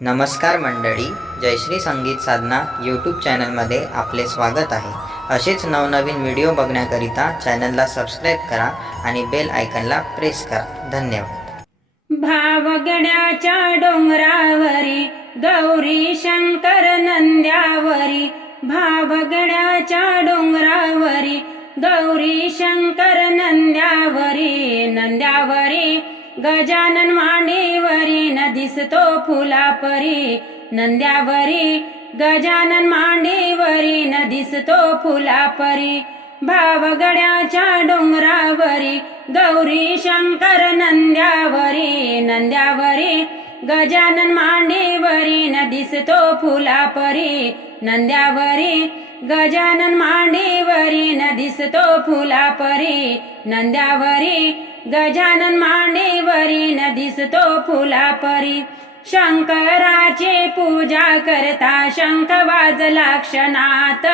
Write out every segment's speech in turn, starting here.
नमस्कार मंडळी, जयश्री संगीत साधना यूट्यूब चॅनलमध्ये आपले स्वागत आहे। असेच नवनवीन व्हिडिओ बघण्याकरिता चॅनलला सबस्क्राईब करा आणि बेल आयकॉनला प्रेस करा। धन्यवाद। भावगड्याच्या डोंगरावरी गौरी शंकर नंद्यावरी, भावगड्याच्या डोंगरावरी गौरी शंकर नंद्यावरी, नंद्यावरी गजानन मांडीवरी न दिसतो फुलापरी, नंद्यावरी गजानन मांडीवरी न दिसतो फुलापरी, भावगड्याच्या डोंगरावरी गौरी शंकर नंद्यावरी, नंद्यावरी गजानन मांडीवरी न दिसतो फुलापरी, नंद्यावरी गजानन मांडीवरी न दिसतो फुलापरी, नंद्यावरी गजानन मांडीवरी न दिसतो फुलापरी, शंकराची पूजा करता शंख वाजला क्षणात,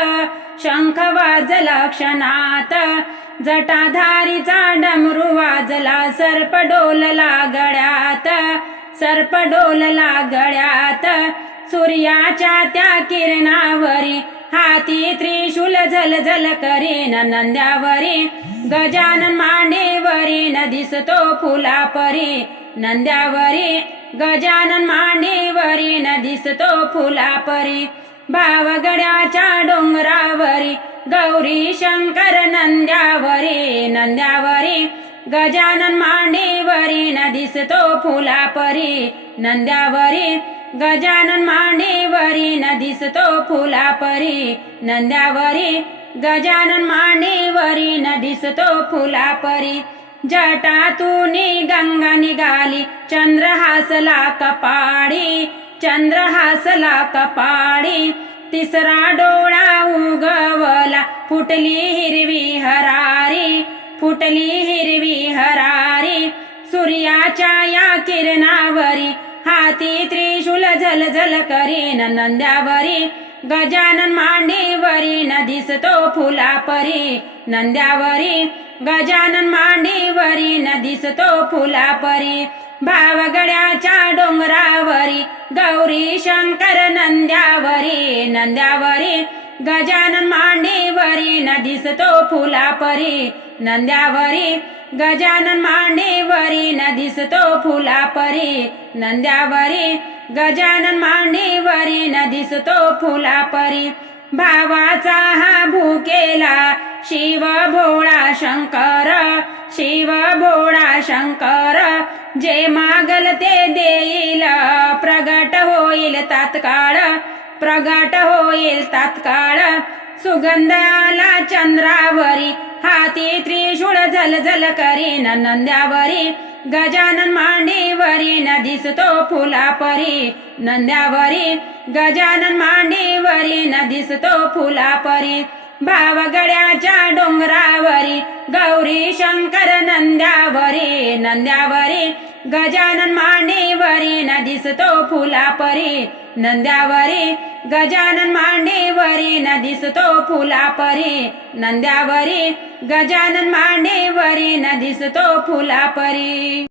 शंख वाजला क्षणात, जटाधारीचा डमरू वाजला, सर्प डोलला गळ्यात, सर्प डोलला गळ्यात, सूर्याच्या त्या किरणावरी हाती त्रिशूल झलझल करीन, नंद्यावरी गजानन मांडीवरी न दिसतो फुलापरी, नंद्यावरी गजानन मांडीवरी न दिसतो फुलापरी, भावगड्याच्या डोंगरावरी गौरी शंकर नंद्यावरी, नंद्यावरी गजानन मांडीवरी न दिसतो फुलापरी, नंद्यावरी गजानन मांडीवरी न दिसतो फुलापरी, नंद्यावरी गजानन मांडीवरी न दिसतो फुलापरी, जटातूनी गंगा निघाली चंद्र हासला कपाळी, चंद्र हासला कपाळी, तिसरा डोळा उगवला फुटली हिरवी हरारी, फुटली हिरवी हरारी, सूर्याच्या या किरणावरी हाती त्रिशूल झलझल करीन, नंद्यावरी गजानन मांडीवरी न दिसतो फुलापरी, नंद्यावरी गजानन मांडीवरी न दिसतो फुलापरी, भावगड्याच्या डोंगरावरी गौरी शंकर नंद्यावरी, नंद्यावरी गजानन मांडीवरी न दिसतो फुलापरी, नंद्यावरी गजानन मांडीवरी न दिसतो फुलापरी, नंद्यावरी गजानन मांडीवरी न दिसतो फुलापरी, भावाचा हा भूकेला शिव भोळा शंकर, शिव भोळा शंकर, जे मागल ते देईल, प्रगट होईल तात्काळ, प्रगट होईल तात्काळ, सुगंध आला चंद्रावरी हाती त्रिशूळ झलझल करीन, नंद्यावरी गजानन मांडीवरी न दिसतो फुलापरी, नंद्यावरी गजानन मांडीवरी न दिसतो फुलापरी, भावगड्याच्या डोंगरावरी गौरी शंकर नंद्यावरी, नंद्यावरी गजानन मांडीवरी न दिसतो फुलापरी, नंद्यावरी गजानन मांडीवरी न दिसतो फुलापरी, नंद्यावरी गजानन मांडीवरी न दिसतो फुलापरी।